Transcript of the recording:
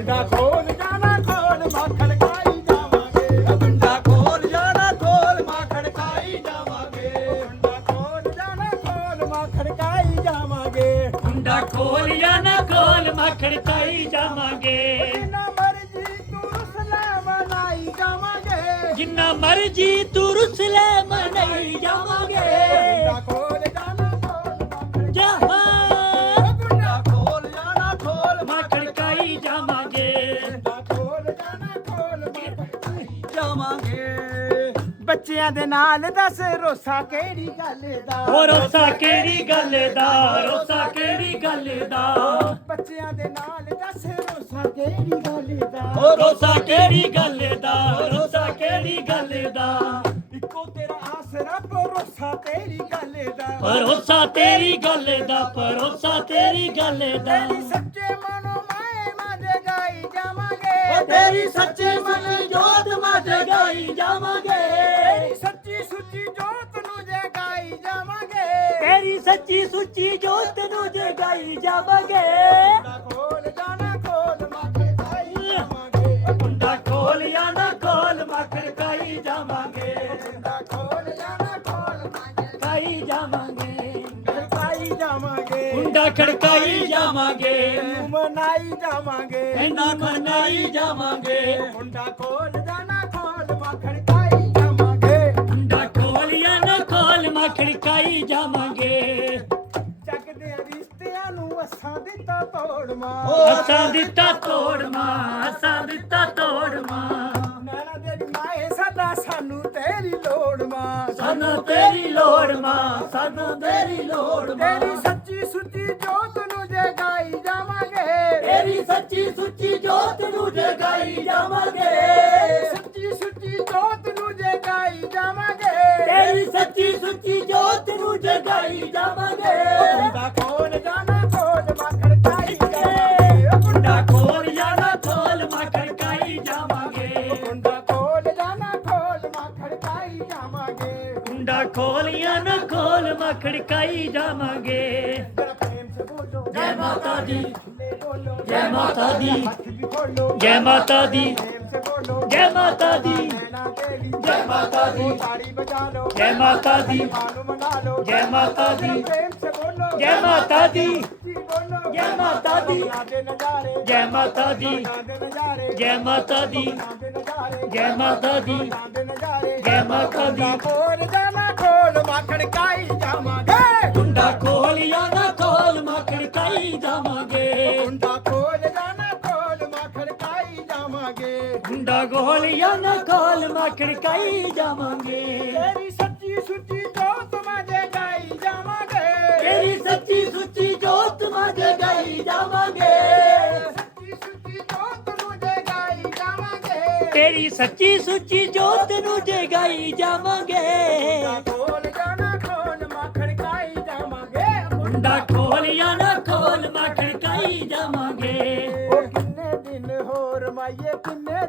ਕੁੰਡਾ ਖੋਲ ਜਾਣਾ ਖੋਲ ਮੱਖਣ ਖਾਈ ਜਾਵਾਂਗੇ। ਕੁੰਡਾ ਖੋਲ ਜਾਣਾ ਖੋਲ ਮਾਖੜ ਖਾਈ ਜਾਵਾਂਗੇ। ਖੋਲ ਜਾਣਾ ਖੋਲ ਮੱਖਣ ਖਾਈ ਜਾਵਾਂਗੇ। ਕੁੰਡਾ ਖੋਲ ਜਾਂ ਨਾ ਖੋਲ ਮੱਖਣ ਖਾਈ ਜਾਵਾਂਗੇ। ਜਿੰਨਾ ਮਰਜ਼ੀ ਤੂੰ ਰਸਲਾ ਮਨਾਈ ਜਾਵਾਂਗੇ। ਜਿੰਨਾ ਮਰਜ਼ੀ ਤੂੰ ਰੁਸਲੇ ਮਨਾਈ ਜਾਵਾਂਗੇ। ਜਾਵਾਂਗੇ। ਬੱਚਿਆਂ ਦੇ ਨਾਲ ਦੱਸ ਰੋਸਾ ਕਿਹੜੀ ਗੱਲ ਦਾ? ਹੋ ਰੋਸਾ ਕਿਹੜੀ ਗੱਲ ਦਾ? ਰੋਸਾ ਕਿਹੜੀ ਗੱਲ ਦਾ? ਬੱਚਿਆਂ ਦੇ ਨਾਲ ਦੱਸ ਰੋਸਾ ਕਿਹੜੀ ਗੱਲ ਦਾ? ਹੋ ਰੋਸਾ ਕਿਹੜੀ ਗੱਲ ਦਾ? ਰੋਸਾ ਕਿਹੜੀ ਗੱਲ ਦਾ? ਇੱਕੋ ਤੇਰਾ ਆਸਰਾ ਭਰੋਸਾ ਤੇਰੀ ਗੱਲ ਦਾ। ਭਰੋਸਾ ਤੇਰੀ ਗੱਲ ਦਾ ਭਰੋਸਾ ਤੇਰੀ ਗੱਲ ਦਾ। ਤੇਰੀ ਸੱਚੇ ਮਨੋਂ ਮੈਂ ਮਾਜੇ ਗਾਈ ਜਾਵਾਂਗੇ। ਤੇਰੀ ਸੱਚੇ ਜਾਵਾਂਗੇ। ਸੱਚੀ ਸੁੱਚੀ ਜੋਤ ਨੂੰ ਜਗਾਈ ਜਾਵਾਂਗੇ। ਤੇਰੀ ਸੱਚੀ ਸੁੱਚੀ ਜੋਤ ਨੂੰ ਜਗਾਈ ਜਾਵਾਂਗੇ। ਕੁੰਡਾ ਖੋਲ ਜਾਣਾ ਖੋਲ ਖਾਈ ਜਾਵਾਂਗੇ। ਕੁੰਡਾ ਖੋਲ ਜਾਂ ਨਾ ਖੋਲ ਮੱਖਣ ਖਾਈ ਜਾਵਾਂਗੇ। ਕੁੰਡਾ ਖੋਲ ਜਾਣਾ ਖੋਲ ਮੱਖਣ ਖਾਈ ਜਾਵਾਂਗੇ। ਖਾਈ ਜਾਵਾਂਗੇ। ਕੁੰਡਾ ਖੜਕਾਈ ਜਾਵਾਂਗੇ। ਮਨਾਈ ਜਾਵਾਂਗੇ। ਇਹਨਾਂ ਮਨਾਈ ਜਾਵਾਂਗੇ। ਕੁੰਡਾ ਖੋਲ ਜਾਣਾ ਤੋੜ ਮਾਂ ਅਸਾਂ ਦਿੱਤਾ ਤੋੜ ਮਾਂ ਅਸਾਂ ਦਿੱਤਾ ਤੋੜ ਮਾਂ ਨੈਣਾ ਦੇ ਮਾਏ ਸਦਾ ਸਾਨੂੰ ਤੇਰੀ ਲੋੜ ਮਾਂ ਸਾਨੂੰ ਤੇਰੀ ਲੋੜ ਮਾਂ ਸਾਨੂੰ ਤੇਰੀ ਲੋੜ ਮਾਂ ਤੇਰੀ ਸੱਚੀ ਸੁੱਚੀ ਜੋਤ ਨੂੰ ਜਗਾਈ ਜਾਵਾਂਗੇ। ਤੇਰੀ ਸੱਚੀ ਸੁੱਚੀ ਜੋਤ ਨੂੰ ਜਗਾਈ ਜਾਵਾਂਗੇ। ਸੱਚੀ ਸੁੱਚੀ ਜੋਤ ਨੂੰ ਜਗਾਈ ਜਾਵਾਂਗੇ। ਤੇਰੀ ਸੱਚੀ ਸੁੱਚੀ ਜੋਤ ਨੂੰ ਜਗਾਈ ਜਾਵਾਂਗੇ। ਖੋਲੀਆਂ ਨਾ ਖੋਲ ਮੱਖਣ ਜਾਵਾਂਗੇ ਜੈ ਮਾਤਾ ਦੀ ਜੈ ਮਾਤਾ ਦੀ ਜੈ ਮਾਤਾ ਦੀ ਜੈ ਮਾਤਾ ਦੀ ਜੈ ਮਾਤਾ ਦੀ ਜੈ ਮਾਤਾ ਦੀ ਜੈ ਮਾਤਾ ਦੀ ਜੈ ਮਾਤਾ ਦੀ ਜੈ ਮਾਤਾ ਦੀ ਜੈ ਮਾਤਾ ਦੀ ਜੈ ਮਾਤਾ ਦੀ ਜੈ ਮਾਤਾ ਦੀ ਜੈ ਮਾਤਾ ਦੀ ਖੋਲ ਜਾਣਾ ਖੋਲ ਮੱਖਣ ਕਾਈ ਜਾਵਾਂਗੇ। ਕੁੰਡਾ ਖੋਲੀਆਂ ਨਾ ਖੋਲ ਖਾਈ ਜਾਵਾਂਗੇ। ਕੁੰਡਾ ਖੋਲ ਜਾਵਾਂਗੇ ਕੁੰਡਾ ਖੋਲੀਆਂ ਨਾ ਖੋਲ ਮੱਖਣ ਖਾਈ ਜਾਵਾਂਗੇ। ਤੇਰੀ ਸੱਚੀ ਸੁੱਚੀ ਜੋਤ ਮਾਜੇ ਗਾਈ ਜਾਵਾਂਗੇ। ਤੇਰੀ ਸੱਚੀ ਸੁੱਚੀ ਜੋਤ ਮਾਂ ਨੂੰ ਜਗਾਈ ਜਾਵਾਂਗੇ। ਤੇਰੀ ਸੱਚੀ ਸੁੱਚੀ ਜੋਤ ਨੂੰ ਜਗਾਈ ਜਾਵਾਂਗੇ। ਖੋਲੀਆਂ ਨਾ ਖੋਲ ਮੱਖਣ ਖਾਈ ਜਾਵਾਂਗੇ। ਉਹ ਕਿੰਨੇ ਦਿਨ ਹੋਰ ਮਾਈਏ ਕਿੰਨੇ